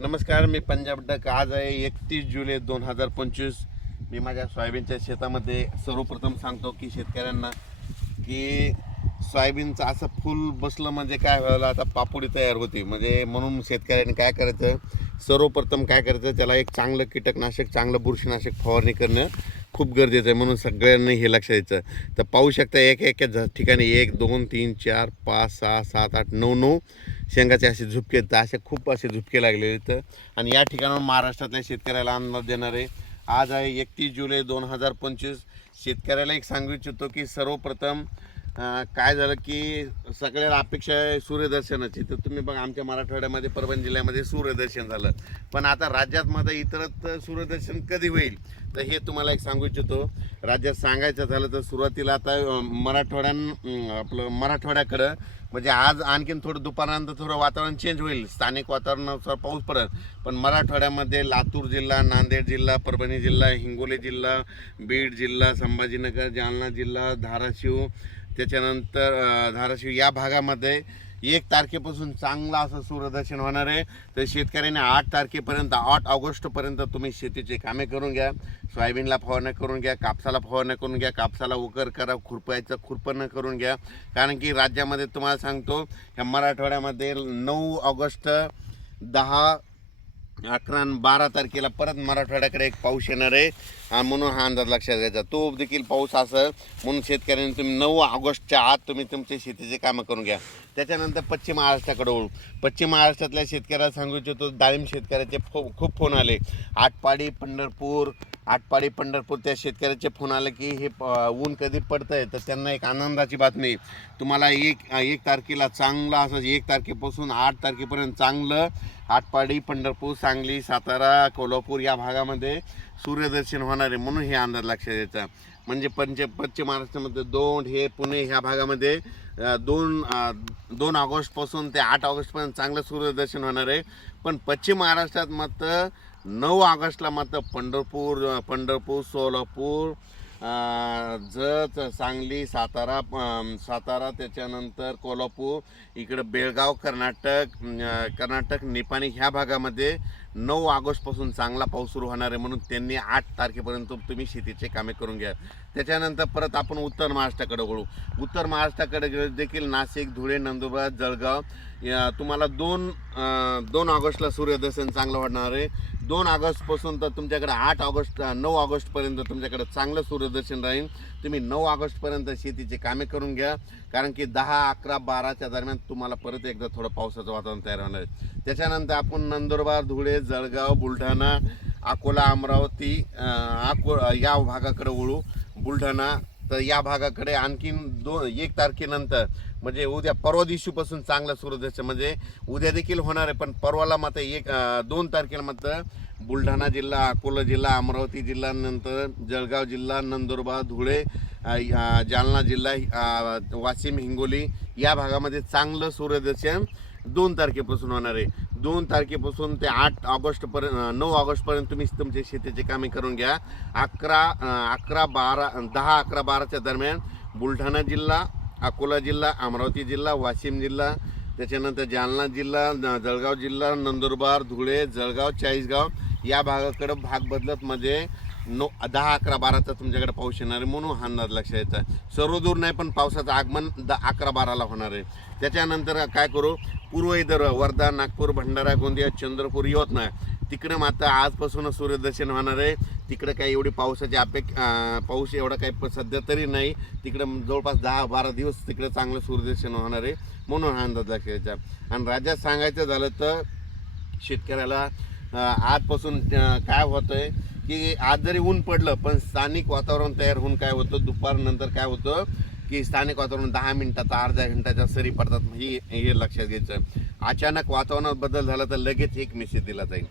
नमस्कार मी पंजाब डक. आज आहे एकतीस जुलै दोन हजार पंचवीस. मी माझ्या सोयाबीनच्या शेतामध्ये सर्वप्रथम सांगतो की शेतकऱ्यांना की सोयाबीनचं असं फुल बसलं म्हणजे काय व्हायला आता पापुडी तयार होती. म्हणजे म्हणून शेतकऱ्यांनी काय करायचं? सर्वप्रथम काय करायचं? त्याला एक चांगलं कीटकनाशक चांगलं बुरशीनाशक फवारणी करणं खूप गरजेचं आहे. म्हणून सगळ्यांनी हे लक्ष द्यायचं. तर पाहू शकता एक एक ठिकाणी एक दोन तीन चार पाच सहा सात आठ नऊ नऊ. शेंगाचे असे झुपके आहेत. तर असे खूप असे झुपके लागलेले आहेत आणि या ठिकाणावर महाराष्ट्रातल्या शेतकऱ्याला अंदाज देणारे आज आहे एकतीस जुलै दोन हजार पंचवीस शेतकऱ्याला एक सांगू इच्छितो की सर्वप्रथम अं, काय झालं की सगळ्याला अपेक्षा आहे सूर्यदर्शनाची. तर तुम्ही बघा आमच्या मराठवाड्यामध्ये परभणी जिल्ह्यामध्ये सूर्यदर्शन झालं. पण आता राज्यात मध्ये इतरत सूर्यदर्शन कधी होईल? तर हे तुम्हाला एक सांगू इच्छितो. राज्यात सांगायचं झालं तर सुरुवातीला आता अं, मराठवाड्यां अं, आपलं मराठवाड्याकडं म्हणजे आज आणखीन थोडं दुपारनंतर थोडं वातावरण चेंज होईल. स्थानिक वातावरणानुसार पाऊस पडेल. पण मराठवाड्यामध्ये लातूर जिल्हा नांदेड जिल्हा परभणी जिल्हा हिंगोली जिल्हा बीड जिल्हा संभाजीनगर जालना जिल्हा धाराशिव त्याच्यानंतर धाराशिव या भागामध्ये एक तारखेपासून चांगलं असं सूर्यदर्शन होणार आहे. तर शेतकऱ्यांनी आठ तारखेपर्यंत आठ ऑगस्टपर्यंत तुम्ही शेतीचे कामे करून घ्या. सोयाबीनला फवारण्या करून घ्या कापसाला फवारण्या करून घ्या कापसाला उकर करा खुरपायचं खुरपणं करून घ्या. कारण की राज्यामध्ये तुम्हाला सांगतो ह्या मराठवाड्यामध्ये नऊ ऑगस्ट दहा अकरा आणि बारा तारखेला परत मराठवाड्याकडे एक पाऊस येणार आहे. आणि म्हणून हा अंदाज लक्षात घ्यायचा. तो देखील पाऊस असं म्हणून शेतकऱ्यांनी तुम्ही नऊ ऑगस्टच्या आत तुम्ही तुमचे शेतीचे कामं करून घ्या. त्याच्यानंतर पश्चिम महाराष्ट्राकडे वळू. पश्चिम महाराष्ट्रातल्या शेतकऱ्याला सांगू इच्छितो डाळिंब शेतकऱ्याचे फो खूप फोन आले. आटपाडी पंढरपूर आटपाडी पंढरपूर त्या शेतकऱ्याचे फोन आले की हे प- ऊन कधी पडतं आहे तर त्यांना एक आनंदाची बातमी. तुम्हाला एक एक तारखेला चांगला असं एक तारखेपासून आठ तारखेपर्यंत चांगलं आटपाडी पंढरपूर सांगली सातारा कोल्हापूर या भागामध्ये सूर्यदर्शन होणार आहे म्हणून हे अंदाज लक्षात द्यायचा म्हणजे पंच पश्चिम महाराष्ट्रामध्ये दोन हे पुणे ह्या भागामध्ये दोन दोन ऑगस्टपासून ते आठ ऑगस्टपर्यंत चांगलं सूर्यदर्शन होणार आहे. पण पश्चिम महाराष्ट्रात मात्र नऊ ऑगस्टला मात्र पंढरपूर पंढरपूर सोलापूर जत सांगली सातारा सातारा त्याच्यानंतर कोल्हापूर इकडं बेळगाव कर्नाटक कर्नाटक निपाणी ह्या भागामध्ये नऊ ऑगस्टपासून चांगला पाऊस सुरू होणार आहे म्हणून त्यांनी आठ तारखेपर्यंत तुम्ही शेतीचे कामे करून घ्या. त्याच्यानंतर परत आपण उत्तर महाराष्ट्राकडे वळू. उत्तर महाराष्ट्राकडे देखील नाशिक धुळे नंदुरबार जळगाव या तुम्हाला दोन दोन ऑगस्टला सूर्यदर्शन चांगलं होणार आहे. दोन ऑगस्टपासून तर तुमच्याकडे आठ ऑगस्ट नऊ ऑगस्टपर्यंत तुमच्याकडे चांगलं सूर्यदर्शन राहील. तुम्ही नऊ ऑगस्टपर्यंत शेतीची कामे करून घ्या. कारण की दहा अकरा बाराच्या दरम्यान तुम्हाला परत एकदा थोडं पावसाचं वातावरण तयार होणार आहे. त्याच्यानंतर आपण नंदुरबार धुळे जळगाव बुलढाणा अकोला अमरावती अको या भागाकडे वळू. बुलढाणा तर या भागाकडे आणखीन दोन एक तारखेनंतर म्हणजे उद्या परवा दिवशीपासून चांगलं सूर्यदर्शन म्हणजे उद्या देखील होणार आहे पण परवाला मात्र एक दोन तारखेला मात्र बुलढाणा जिल्हा अकोला जिल्हा अमरावती जिल्हा नंतर जळगाव जिल्हा नंदुरबार धुळे जालना जिल्हा वाशिम हिंगोली या भागामध्ये चांगलं सूर्यदर्शन दोन तारखेपासून होणार आहे. दोन तारखेपासून ते आठ ऑगस्टपर्यंत नऊ ऑगस्टपर्यंत तुम्ही तुमचे शेतीचे कामे करून घ्या. अकरा अकरा बारा दहा अकरा बाराच्या दरम्यान बुलढाणा जिल्हा अकोला जिल्हा अमरावती जिल्हा वाशिम जिल्हा त्याच्यानंतर जालना जिल्हा जळगाव जिल्हा नंदुरबार धुळे जळगाव चाळीसगाव या भागाकडं भाग बदलत म्हणजे नो दहा अकरा बाराचा तुमच्याकडे पाऊस येणार आहे म्हणून हा अंदाज लक्षात यायचा सर्वदूर नाही पण पावसाचं आगमन द अकरा बाराला होणार आहे. त्याच्यानंतर काय करू? पूर्व इतर वर्धा नागपूर भंडारा गोंदिया चंद्रपूर यवतमाळ. तिकडे मात्र आजपासूनच सूर्यदर्शन होणार आहे. तिकडे काही एवढी पावसाची अपेक पाऊस एवढा काही प- सध्या तरी नाही. तिकडे जवळपास दहा बारा दिवस तिकडे चांगलं सूर्यदर्शन होणार आहे म्हणून हा अंदाज लक्षात यायचा आणि राज्यात सांगायचं झालं तर शेतकऱ्याला आजपासून काय होतं आहे की आज जरी ऊन पडलं पण स्थानिक वातावरण तयार होऊन काय होतं? दुपारनंतर काय होतं? की स्थानिक वातावरण दहा मिनिटाचा अर्ध्या घंटाच्या सरी पडतात. हे हे लक्षात घ्यायचं. अचानक वातावरणात बदल झाला तर लगेच एक मेसेज दिला जाईल.